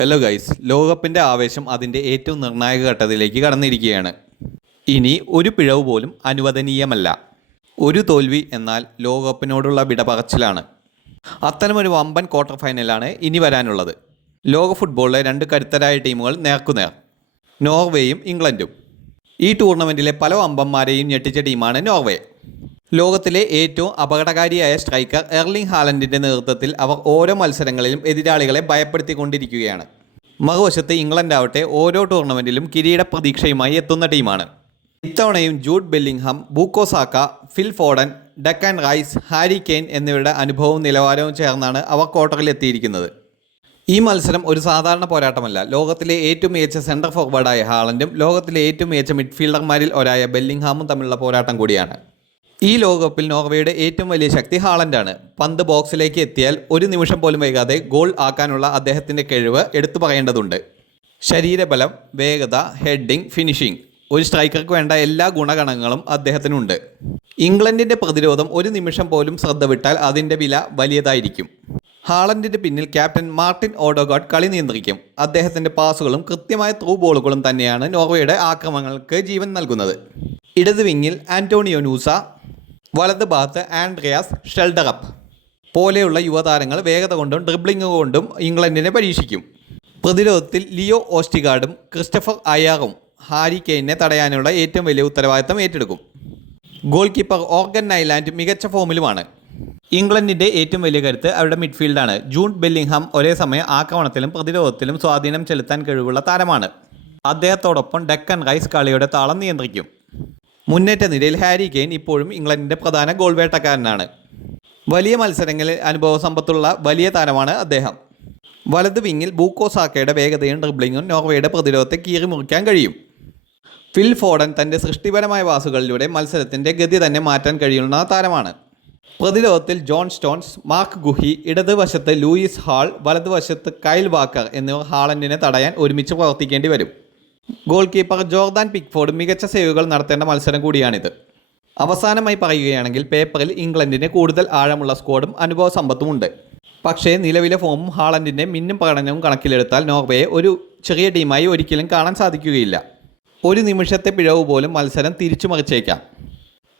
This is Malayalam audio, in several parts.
ഹലോ ഗൈസ്, ലോകകപ്പിൻ്റെ ആവേശം അതിൻ്റെ ഏറ്റവും നിർണായക ഘട്ടത്തിലേക്ക് കടന്നിരിക്കുകയാണ്. ഇനി ഒരു പിഴവ് പോലും അനുവദനീയമല്ല. ഒരു തോൽവി എന്നാൽ ലോകകപ്പിനോടുള്ള വിടപറച്ചിലാണ്. അത്തരമൊരു വമ്പൻ ക്വാർട്ടർ ഫൈനലാണ് ഇനി വരാനുള്ളത്. ലോക ഫുട്ബോളിലെ രണ്ട് കരുത്തരായ ടീമുകൾ നേർക്കുനേർ, നോർവേയും ഇംഗ്ലണ്ടും. ഈ ടൂർണമെൻറ്റിലെ പല വമ്പന്മാരെയും ഞെട്ടിച്ച ടീമാണ് നോർവേ. ലോകത്തിലെ ഏറ്റവും അപകടകാരിയായ സ്ട്രൈക്കർ എർലിംഗ് ഹാലൻഡിൻ്റെ നേതൃത്വത്തിൽ അവർ ഓരോ മത്സരങ്ങളിലും എതിരാളികളെ ഭയപ്പെടുത്തിക്കൊണ്ടിരിക്കുകയാണ്. മറുവശത്ത് ഇംഗ്ലണ്ട് ആവട്ടെ ഓരോ ടൂർണമെൻറ്റിലും കിരീട പ്രതീക്ഷയുമായി എത്തുന്ന ടീമാണ്. ഇത്തവണയും Jude Bellingham, Bukayo Saka, Phil Foden, Declan Rice, Harry Kane എന്നിവരുടെ അനുഭവവും നിലവാരവും ചേർന്നാണ് അവർ ക്വാർട്ടറിൽ എത്തിയിരിക്കുന്നത്. ഈ മത്സരം ഒരു സാധാരണ പോരാട്ടമല്ല. ലോകത്തിലെ ഏറ്റവും മികച്ച സെൻട്രൽ ഫോർവേഡായ ഹാലൻഡും ലോകത്തിലെ ഏറ്റവും മികച്ച മിഡ്ഫീൽഡർമാരിൽ ഒരായ ബെല്ലിംഗ്ഹാമും തമ്മിലുള്ള പോരാട്ടം കൂടിയാണ്. ഈ ലോകകപ്പിൽ നോർവേയുടെ ഏറ്റവും വലിയ ശക്തി ഹാലൻഡാണ്. പന്ത് ബോക്സിലേക്ക് എത്തിയാൽ ഒരു നിമിഷം പോലും വൈകാതെ ഗോൾ ആക്കാനുള്ള അദ്ദേഹത്തിൻ്റെ കഴിവ് എടുത്തു പറയേണ്ടതുണ്ട്. ശരീരബലം, വേഗത, ഹെഡിംഗ്, ഫിനിഷിംഗ്, ഒരു സ്ട്രൈക്കർക്ക് വേണ്ട എല്ലാ ഗുണഗണങ്ങളും അദ്ദേഹത്തിനുണ്ട്. ഇംഗ്ലണ്ടിൻ്റെ പ്രതിരോധം ഒരു നിമിഷം പോലും ശ്രദ്ധ വിട്ടാൽ അതിൻ്റെ വില വലിയതായിരിക്കും. ഹാലൻഡിൻ്റെ പിന്നിൽ ക്യാപ്റ്റൻ മാർട്ടിൻ ഓഡോഗാർഡ് കളി നിയന്ത്രിക്കും. അദ്ദേഹത്തിൻ്റെ പാസുകളും കൃത്യമായ ത്രൂ ബോളുകളും തന്നെയാണ് നോർവേയുടെ ആക്രമണങ്ങൾക്ക് ജീവൻ നൽകുന്നത്. ഇടത് വിങ്ങിൽ ആന്റോണിയോ നൂസ, വലത് ഭാഗത്ത് ആൻഡ്രിയാസ് ഷെൽഡറപ്പ് പോലെയുള്ള യുവതാരങ്ങൾ വേഗത കൊണ്ടും ഡ്രിബ്ലിംഗ് കൊണ്ടും ഇംഗ്ലണ്ടിനെ പരീക്ഷിക്കും. പ്രതിരോധത്തിൽ ലിയോ ഓസ്റ്റിഗാർഡും ക്രിസ്റ്റഫർ അയാറും ഹാരി കെയ്നെ തടയാനുള്ള ഏറ്റവും വലിയ ഉത്തരവാദിത്തം ഏറ്റെടുക്കും. ഗോൾ കീപ്പർ ഓർഗൻ നൈലാൻഡ് മികച്ച ഫോമിലുമാണ്. ഇംഗ്ലണ്ടിൻ്റെ ഏറ്റവും വലിയ കരുത്ത് അവരുടെ മിഡ്ഫീൽഡാണ്. ജൂഡ് ബെല്ലിംഗ്ഹാം ഒരേ സമയം ആക്രമണത്തിലും പ്രതിരോധത്തിലും സ്വാധീനം ചെലുത്താൻ കഴിവുള്ള താരമാണ്. അദ്ദേഹത്തോടൊപ്പം ഡെക്കൻ റൈസ് കളിയുടെ താളം നിയന്ത്രിക്കും. മുന്നേറ്റ നിരയിൽ ഹാരി കെയ്ൻ ഇപ്പോഴും ഇംഗ്ലണ്ടിൻ്റെ പ്രധാന ഗോൾ വേട്ടക്കാരനാണ്. വലിയ മത്സരങ്ങളിൽ അനുഭവ സമ്പത്തുള്ള വലിയ താരമാണ് അദ്ദേഹം. വലത് വിങ്ങിൽ ബുക്കോ സാക്കയുടെ വേഗതയും ഡ്രിബ്ലിങ്ങും നോർവേയുടെ പ്രതിരോധത്തെ കീറിമുറിക്കാൻ കഴിയും. ഫിൽ ഫോഡൻ തൻ്റെ സൃഷ്ടിപരമായ പാസുകളിലൂടെ മത്സരത്തിൻ്റെ ഗതി തന്നെ മാറ്റാൻ കഴിയുന്ന താരമാണ്. പ്രതിരോധത്തിൽ ജോൺ സ്റ്റോൺസ്, മാർക്ക് ഗുഹി, ഇടതുവശത്ത് ലൂയിസ് ഹാൾ, വലതുവശത്ത് കൈൽ വാക്കർ എന്നിവർ ഹാലൻഡിനെ തടയാൻ ഒരുമിച്ച് പ്രവർത്തിക്കേണ്ടി വരും. ഗോൾ കീപ്പർ ജോർദാൻ പിക്ഫോർഡ് മികച്ച സേവുകൾ നടത്തേണ്ട മത്സരം കൂടിയാണിത്. അവസാനമായി പറയുകയാണെങ്കിൽ പേപ്പറിൽ ഇംഗ്ലണ്ടിന് കൂടുതൽ ആഴമുള്ള സ്ക്വാഡും അനുഭവ സമ്പത്തുമുണ്ട്. പക്ഷേ നിലവിലെ ഫോമും ഹാലൻഡിൻ്റെ മിന്നും പ്രകടനവും കണക്കിലെടുത്താൽ നോർവേയെ ഒരു ചെറിയ ടീമായി ഒരിക്കലും കാണാൻ സാധിക്കുകയില്ല. ഒരു നിമിഷത്തെ പിഴവ് പോലും മത്സരം തിരിച്ചുമറിച്ചേക്കാം.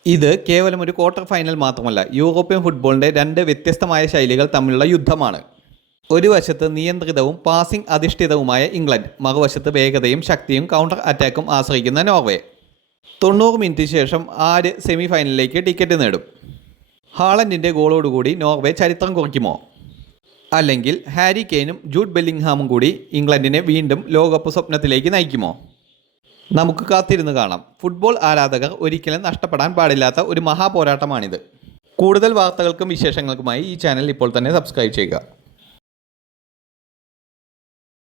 ഇത് കേവലം ഒരു ക്വാർട്ടർ ഫൈനൽ മാത്രമല്ല, യൂറോപ്യൻ ഫുട്ബോളിൻ്റെ രണ്ട് വ്യത്യസ്തമായ ശൈലികൾ തമ്മിലുള്ള യുദ്ധമാണ്. ഒരു വശത്ത് നിയന്ത്രിതവും പാസിംഗ് അധിഷ്ഠിതവുമായ ഇംഗ്ലണ്ട്, മറുവശത്ത് വേഗതയും ശക്തിയും കൗണ്ടർ അറ്റാക്കും ആശ്രയിക്കുന്ന നോർവേ. 90 മിനിറ്റ് ശേഷം ആര് സെമി ഫൈനലിലേക്ക് ടിക്കറ്റ് നേടും? ഹാലൻഡിൻ്റെ ഗോളോടുകൂടി നോർവേ ചരിത്രം കുറിക്കുമോ? അല്ലെങ്കിൽ ഹാരി കെയ്നും ജൂഡ് ബെല്ലിംഗ്ഹാമും കൂടി ഇംഗ്ലണ്ടിനെ വീണ്ടും ലോകകപ്പ് സ്വപ്നത്തിലേക്ക് നയിക്കുമോ? നമുക്ക് കാത്തിരുന്ന് കാണാം. ഫുട്ബോൾ ആരാധകർ ഒരിക്കലും നഷ്ടപ്പെടാൻ പാടില്ലാത്ത ഒരു മഹാപോരാട്ടമാണിത്. കൂടുതൽ വാർത്തകൾക്കും വിശേഷങ്ങൾക്കുമായി ഈ ചാനൽ ഇപ്പോൾ തന്നെ സബ്സ്ക്രൈബ് ചെയ്യുക.